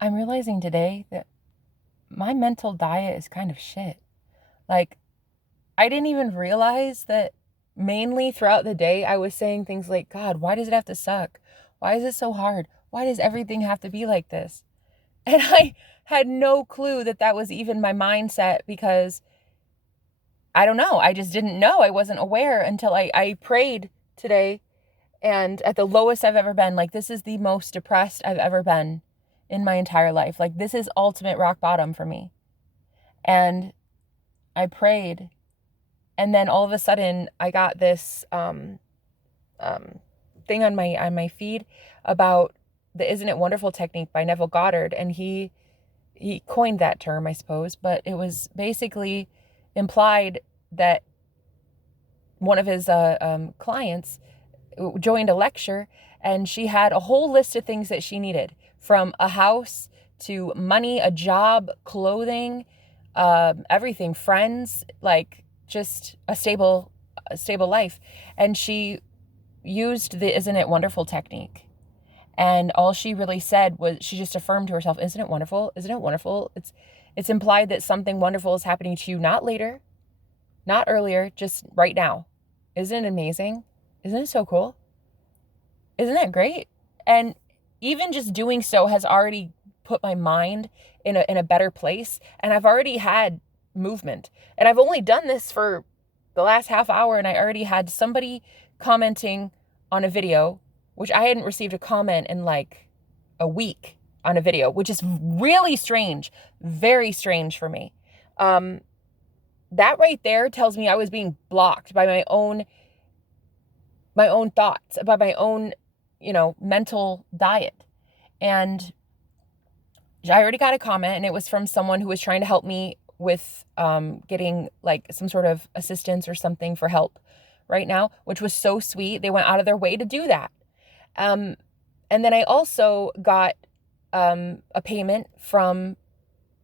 I'm realizing today that my mental diet is kind of shit. Like, I didn't even realize that mainly throughout the day, I was saying things like, God, why does it have to suck? Why is it so hard? Why does everything have to be like this? And I had no clue that that was even my mindset because I don't know. I just didn't know. I wasn't aware until I prayed today and at the lowest I've ever been. Like, this is the most depressed I've ever been in my entire life. Like, this is ultimate rock bottom for me. And I prayed, and then all of a sudden I got this um, thing on my feed about the Isn't It Wonderful technique by Neville Goddard, and he coined that term, I suppose, but it was basically implied that one of his clients joined a lecture, and she had a whole list of things that she needed, from a house to money, a job, clothing, everything, friends, like just a stable life. And she used the Isn't It Wonderful technique. And all she really said was, she just affirmed to herself, isn't it wonderful? Isn't it wonderful? It's implied that something wonderful is happening to you, not later, not earlier, just right now. Isn't it amazing? Isn't it so cool? Isn't that great? And even just doing so has already put my mind in a better place. And I've already had movement. And I've only done this for the last half hour, and I already had somebody commenting on a video, which I hadn't received a comment in like a week on a video, which is really strange, very strange for me. That right there tells me I was being blocked by my own thoughts, by my own, mental diet. And I already got a comment, and it was from someone who was trying to help me with getting like some sort of assistance or something for help right now, which was so sweet. They went out of their way to do that. Um, and then I also got a payment from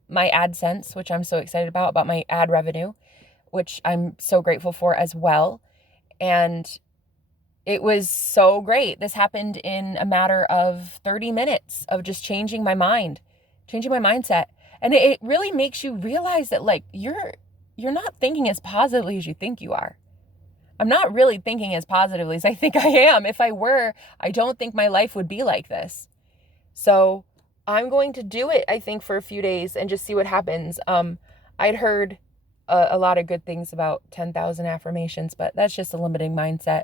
my AdSense, which I'm so excited about my ad revenue, which I'm so grateful for as well. And it was so great. This happened in a matter of 30 minutes of just changing my mind, changing my mindset. And it really makes you realize that, like, you're not thinking as positively as you think you are. I'm not really thinking as positively as I think I am. If I were, I don't think my life would be like this. So I'm going to do it, I think, for a few days and just see what happens. I'd heard a lot of good things about 10,000 affirmations, but that's just a limiting mindset.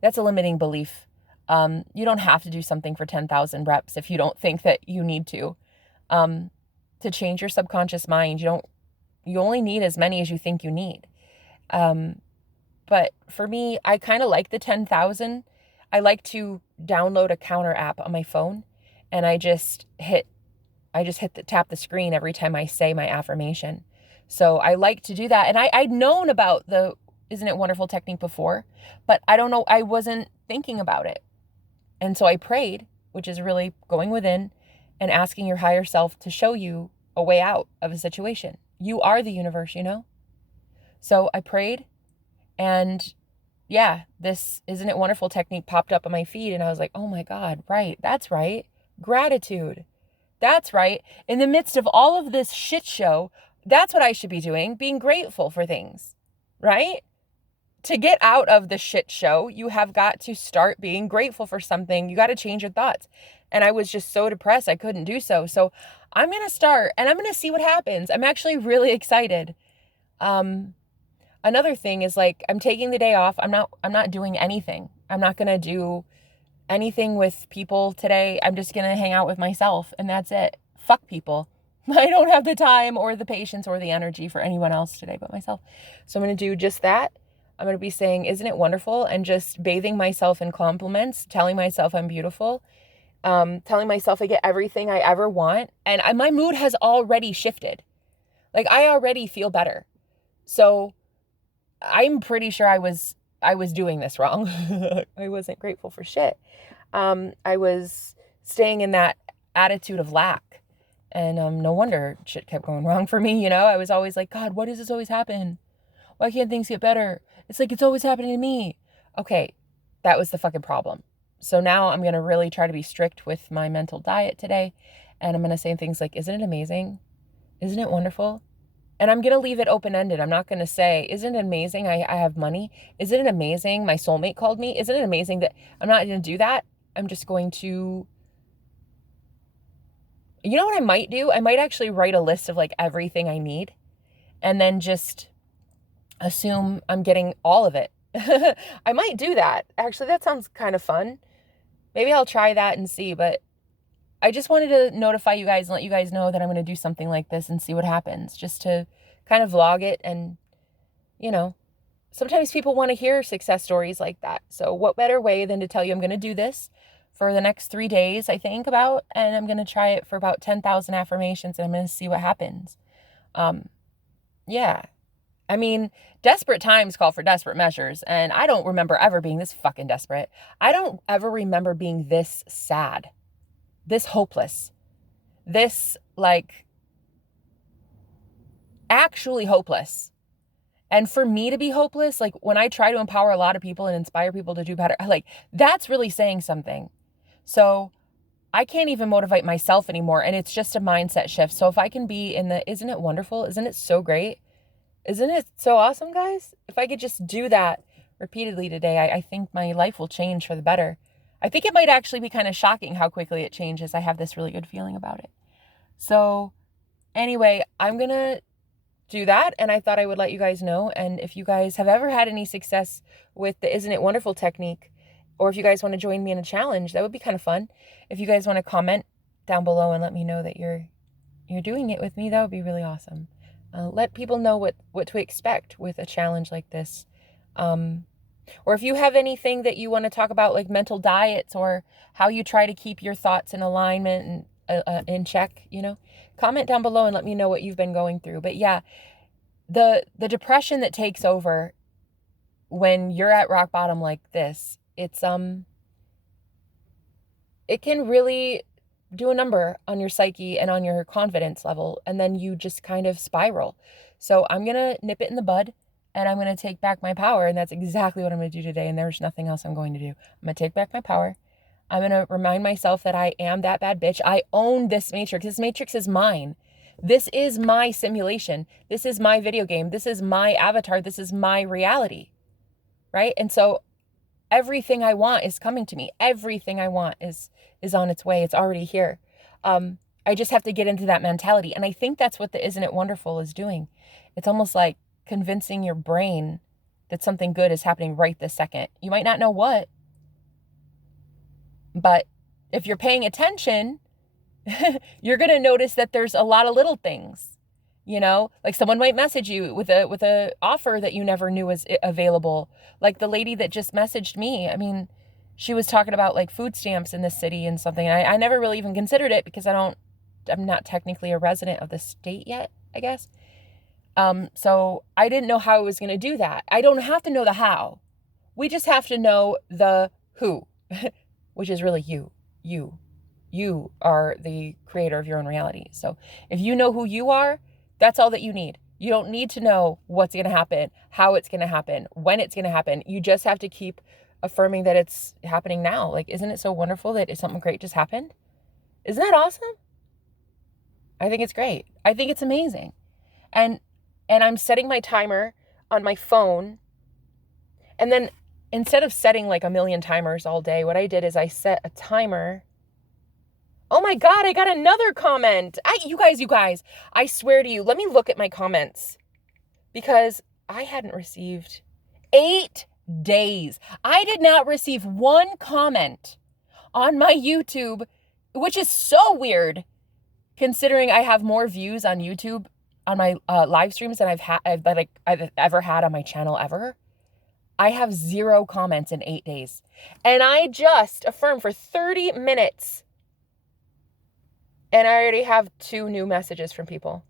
That's a limiting belief. You don't have to do something for 10,000 reps if you don't think that you need to. To change your subconscious mind, you only need as many as you think you need. But for me, I kind of like the 10,000. I like to download a counter app on my phone, and tap the screen every time I say my affirmation. So I like to do that. And I'd known about the Isn't It Wonderful technique before, but I don't know, I wasn't thinking about it. And so I prayed, which is really going within and asking your higher self to show you a way out of a situation. You are the universe, So I prayed, and yeah, this Isn't It Wonderful technique popped up on my feed, and I was like, oh my God, right, that's right. Gratitude. That's right. In the midst of all of this shit show, that's what I should be doing, being grateful for things, right? To get out of the shit show, you have got to start being grateful for something. You got to change your thoughts. And I was just so depressed, I couldn't do so. So I'm going to start, and I'm going to see what happens. I'm actually really excited. Another thing is, like, I'm taking the day off. I'm not doing anything. I'm not going to do anything with people today. I'm just going to hang out with myself, and that's it. Fuck people. I don't have the time or the patience or the energy for anyone else today but myself. So I'm going to do just that. I'm going to be saying, isn't it wonderful? And just bathing myself in compliments, telling myself I'm beautiful, telling myself I get everything I ever want. And my mood has already shifted. Like, I already feel better. So I'm pretty sure I was doing this wrong. I wasn't grateful for shit. I was staying in that attitude of lack. And no wonder shit kept going wrong for me, I was always like, God, why does this always happen? Why can't things get better? It's like, it's always happening to me. Okay, that was the fucking problem. So now I'm going to really try to be strict with my mental diet today And I'm going to say things like, isn't it amazing? Isn't it wonderful? And I'm going to leave it open-ended. I'm not going to say, isn't it amazing I have money? Isn't it amazing my soulmate called me? Isn't it amazing that I'm not going to do that? I'm just going to, you know what I might do? I might actually write a list of like everything I need and then just assume I'm getting all of it. I might do that. Actually, that sounds kind of fun. Maybe I'll try that and see, but I just wanted to notify you guys and let you guys know that I'm going to do something like this and see what happens, just to kind of vlog it. And, you know, sometimes people want to hear success stories like that. So what better way than to tell you I'm going to do this for the next 3 days, I think about, and I'm going to try it for about 10,000 affirmations and I'm going to see what happens. Yeah. I mean, desperate times call for desperate measures, and I don't remember ever being this fucking desperate. I don't ever remember being this sad, this hopeless, this like actually hopeless. And for me to be hopeless, like when I try to empower a lot of people and inspire people to do better, like that's really saying something. So I can't even motivate myself anymore, and it's just a mindset shift. So if I can be in the, isn't it wonderful? Isn't it so great? Isn't it so awesome, guys? If I could just do that repeatedly today, I think my life will change for the better. I think it might actually be kind of shocking how quickly it changes. I have this really good feeling about it. So anyway, I'm going to do that. And I thought I would let you guys know. And if you guys have ever had any success with the Isn't It Wonderful technique, or if you guys want to join me in a challenge, that would be kind of fun. If you guys want to comment down below and let me know that you're doing it with me, that would be really awesome. Let people know what to expect with a challenge like this. Or if you have anything that you want to talk about, like mental diets or how you try to keep your thoughts in alignment and in check, you know, comment down below and let me know what you've been going through. But yeah, the depression that takes over when you're at rock bottom like this, it can really do a number on your psyche and on your confidence level, and then you just kind of spiral. So I'm going to nip it in the bud, and I'm going to take back my power, and that's exactly what I'm going to do today, and there's nothing else I'm going to do. I'm going to take back my power. I'm going to remind myself that I am that bad bitch. I own this matrix. This matrix is mine. This is my simulation. This is my video game. This is my avatar. This is my reality, right? And so everything I want is coming to me. Everything I want is on its way. It's already here. I just have to get into that mentality. And I think that's what the Isn't It Wonderful is doing. It's almost like convincing your brain that something good is happening right this second. You might not know what, but if you're paying attention, you're going to notice that there's a lot of little things, you know, like someone might message you with a offer that you never knew was available. Like the lady that just messaged me. I mean, she was talking about like food stamps in the city and something. And I never really even considered it because I'm not technically a resident of the state yet, I guess. So I didn't know how I was going to do that. I don't have to know the how. We just have to know the who, which is really you. You are the creator of your own reality. So if you know who you are, that's all that you need. You don't need to know what's going to happen, how it's going to happen, when it's going to happen. You just have to keep affirming that it's happening now. Like, isn't it so wonderful that something great just happened? Isn't that awesome? I think it's great. I think it's amazing. And I'm setting my timer on my phone. And then instead of setting like a million timers all day, what I did is I set a timer. Oh my God, I got another comment. You guys, I swear to you, let me look at my comments because I hadn't received 8 days. I did not receive one comment on my YouTube, which is so weird considering I have more views on YouTube on my live streams than I've ever had on my channel ever. I have 0 comments in 8 days. And I just affirmed for 30 minutes. And I already have 2 new messages from people.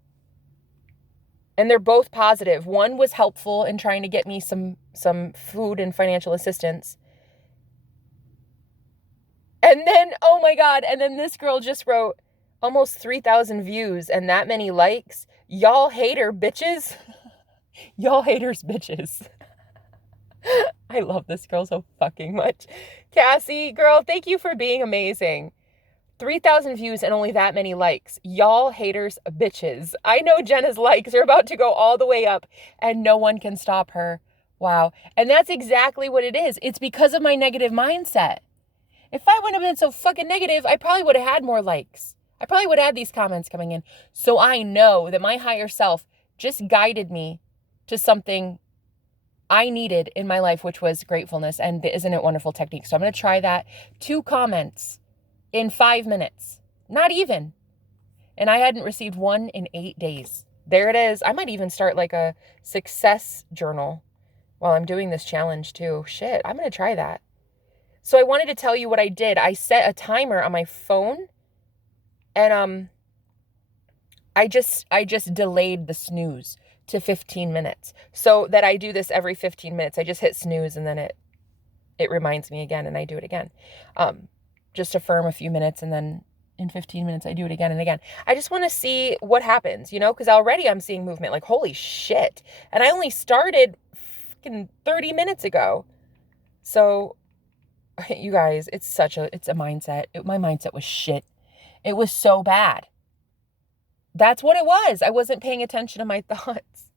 And they're both positive. One was helpful in trying to get me some food and financial assistance. And then, oh my God, and then this girl just wrote almost 3,000 views and that many likes. Y'all hater bitches. Y'all haters bitches. I love this girl so fucking much. Cassie, girl, thank you for being amazing. 3,000 views and only that many likes. Y'all haters bitches. I know Jenna's likes are about to go all the way up and no one can stop her. Wow. And that's exactly what it is. It's because of my negative mindset. If I wouldn't have been so fucking negative, I probably would have had more likes. I probably would have had these comments coming in. So I know that my higher self just guided me to something I needed in my life, which was gratefulness and the Isn't It Wonderful technique. So I'm going to try that. 2 comments in 5 minutes. Not even. And I hadn't received one in 8 days. There it is. I might even start like a success journal while I'm doing this challenge too. Shit, I'm going to try that. So I wanted to tell you what I did. I set a timer on my phone and I just delayed the snooze to 15 minutes so that I do this every 15 minutes. I just hit snooze and then it reminds me again and I do it again. Just affirm a few minutes and then in 15 minutes I do it again and again. I just want to see what happens, because already I'm seeing movement like holy shit. And I only started fucking 30 minutes ago. So you guys, it's a mindset. My mindset was shit. It was so bad. That's what it was. I wasn't paying attention to my thoughts.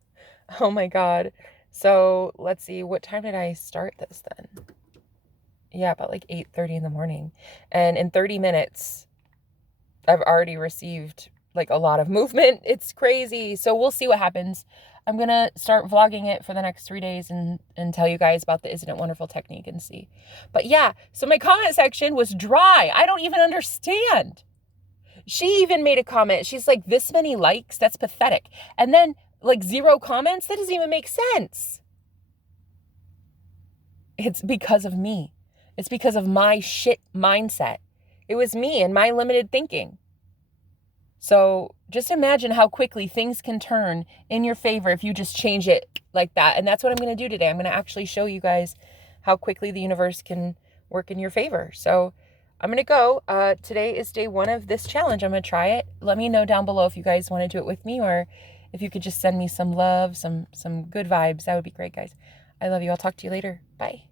Oh my God. So let's see. What time did I start this then? Yeah, about like 8:30 in the morning. And in 30 minutes, I've already received like a lot of movement. It's crazy. So we'll see what happens. I'm going to start vlogging it for the next 3 days and tell you guys about the Isn't It Wonderful technique and see. But yeah, so my comment section was dry. I don't even understand. She even made a comment. She's like, this many likes? That's pathetic. And then like 0 comments? That doesn't even make sense. It's because of me. It's because of my shit mindset. It was me and my limited thinking. So just imagine how quickly things can turn in your favor if you just change it like that. And that's what I'm going to do today. I'm going to actually show you guys how quickly the universe can work in your favor. So I'm going to go. Today is day 1 of this challenge. I'm going to try it. Let me know down below if you guys want to do it with me or if you could just send me some love, some good vibes. That would be great, guys. I love you. I'll talk to you later. Bye.